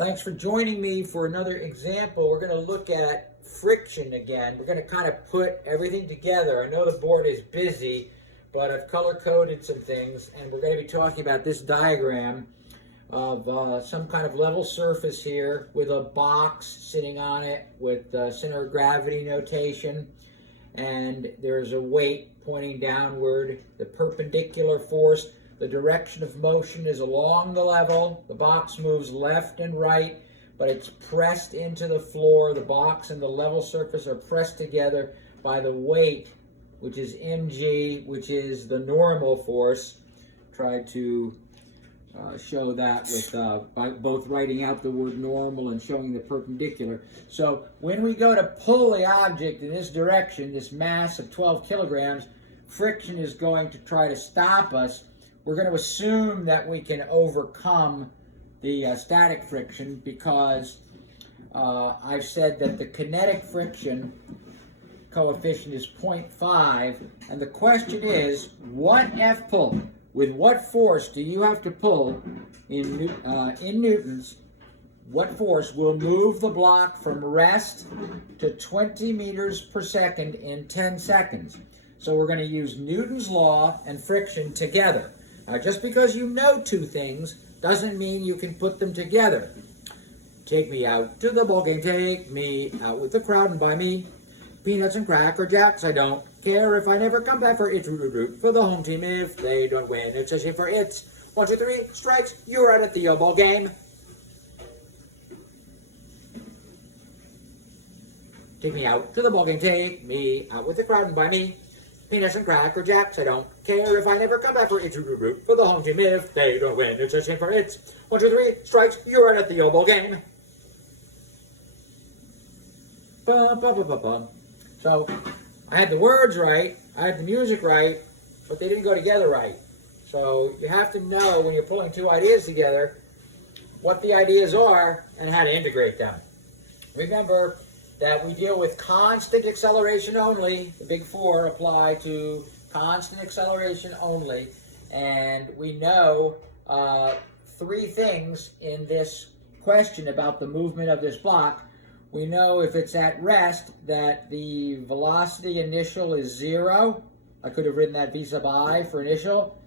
Thanks for joining me for another example. We're going to look at friction again. We're going to kind of put everything together. I know the board is busy, but I've color-coded some things, and we're going to be talking about this diagram of some kind of level surface here with a box sitting on it with center of gravity notation, and there's a weight pointing downward, the perpendicular force. The direction of motion is along the level. The box moves left and right, but it's pressed into the floor. The box and the level surface are pressed together by the weight, which is mg, which is the normal force. Tried to show that with by both writing out the word normal and showing the perpendicular. So when we go to pull the object in this direction, this mass of 12 kilograms, friction is going to try to stop us. We're going to assume that we can overcome the static friction because I've said that the kinetic friction coefficient is 0.5, and the question is, what F pull, with what force do you have to pull in newtons? What force will move the block from rest to 20 meters per second in 10 seconds? So we're going to use Newton's law and friction together. Now, just because you know two things doesn't mean you can put them together. Take me out to the ball game, take me out with the crowd and buy me peanuts and cracker jacks. I don't care if I never come back for it's root for the home team if they don't win. It's a shame for it's 1, 2, 3 strikes. You're out at the ball game. Take me out to the ball game, take me out with the crowd and buy me peanuts and cracker jacks. I don't care if I never come back for it's root for the home team if they don't win. It's a shame for it's 1, 2, 3 strikes. You're out at the ball game. Bum, bum, bum, bum, bum. So I had the words right, I had the music right, but they didn't go together right. So you have to know when you're pulling two ideas together what the ideas are and how to integrate them. Remember that we deal with constant acceleration only. The big four apply to constant acceleration only. And we know three things in this question about the movement of this block. We know if it's at rest that the velocity initial is 0. I could have written that v sub I for initial.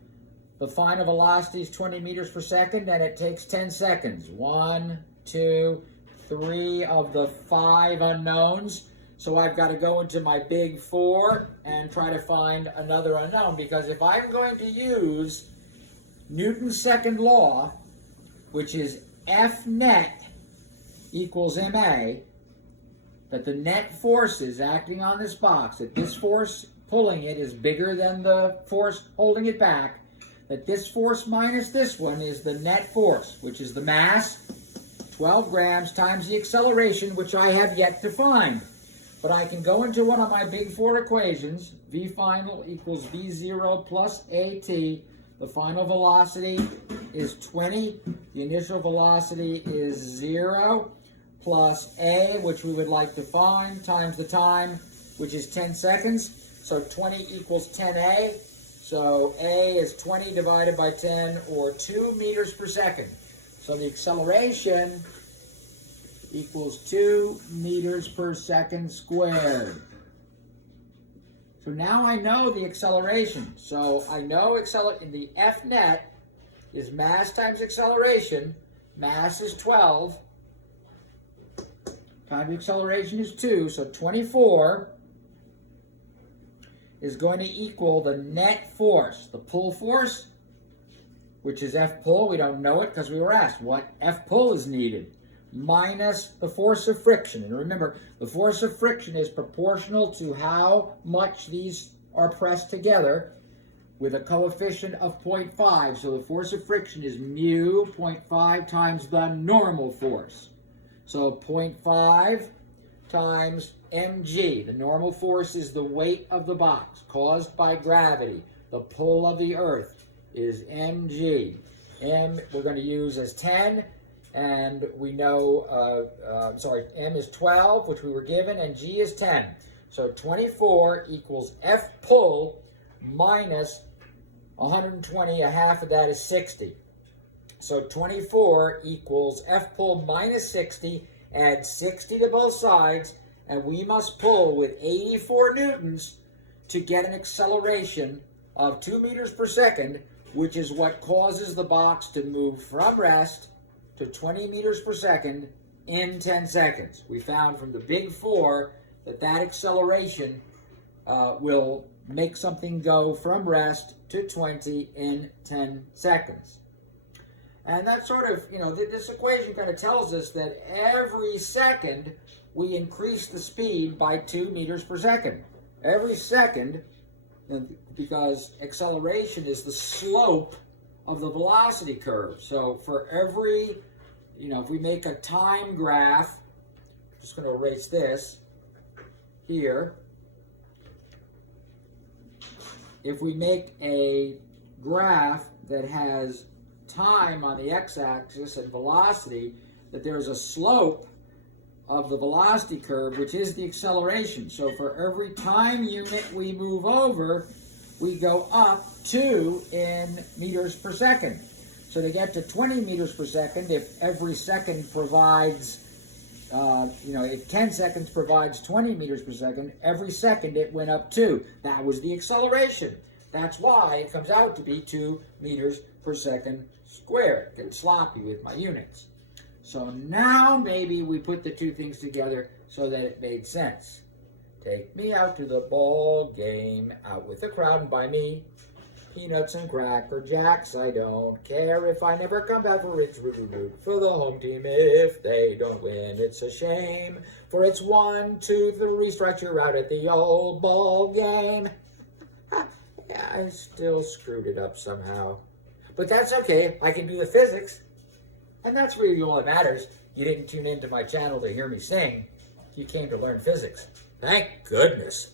The final velocity is 20 meters per second, and it takes 10 seconds. 1, 2, 3 of the 5 unknowns. So I've got to go into my big four and try to find another unknown, because if I'm going to use Newton's second law, which is F net equals ma, that the net forces acting on this box, that this force pulling it is bigger than the force holding it back, that this force minus this one is the net force, which is the mass, 12 grams, times the acceleration, which I have yet to find. But I can go into one of my big four equations. V final equals V0 plus AT. The final velocity is 20. The initial velocity is 0. Plus A, which we would like to find, times the time, which is 10 seconds. So 20 equals 10A. So A is 20 divided by 10, or 2 meters per second. So the acceleration equals 2 meters per second squared. So now I know the acceleration. So I know the F net is mass times acceleration. Mass is 12. Time of acceleration is 2, so 24 is going to equal the net force, the pull force, which is F pull. We don't know it because we were asked what F pull is needed, minus the force of friction. And remember, the force of friction is proportional to how much these are pressed together with a coefficient of 0.5. So the force of friction is mu 0.5 times the normal force. So 0.5 times mg. The normal force is the weight of the box caused by gravity. The pull of the earth is mg. M we're going to use as 10, and we know, M is 12, which we were given, and g is 10. So 24 equals F pull minus 120, a half of that is 60. So 24 equals F pull minus 60, add 60 to both sides, and we must pull with 84 newtons to get an acceleration of 2 meters per second, which is what causes the box to move from rest to 20 meters per second in 10 seconds. We found from the big four that that acceleration will make something go from rest to 20 in 10 seconds. And that sort of, this equation kind of tells us that every second we increase the speed by 2 meters per second. Every second, because acceleration is the slope of the velocity curve. So for every, if we make a time graph, I'm just going to erase this here. If we make a graph that has time on the x-axis and velocity, that there's a slope of the velocity curve, which is the acceleration. So for every time unit we move over, we go up 2 in meters per second. So to get to 20 meters per second, if every second provides, if 10 seconds provides 20 meters per second, every second it went up 2. That was the acceleration. That's why it comes out to be 2 meters per second squared. Getting sloppy with my units. So now maybe we put the two things together so that it made sense. Take me out to the ball game, out with the crowd and buy me peanuts and cracker jacks. I don't care if I never come back for it's root for the home team if they don't win. It's a shame, for it's 1, 2, 3 strikes you're out at the old ball game. Yeah, I still screwed it up somehow. But that's okay, I can do the physics. And that's really all that matters. You didn't tune into my channel to hear me sing. You came to learn physics. Thank goodness.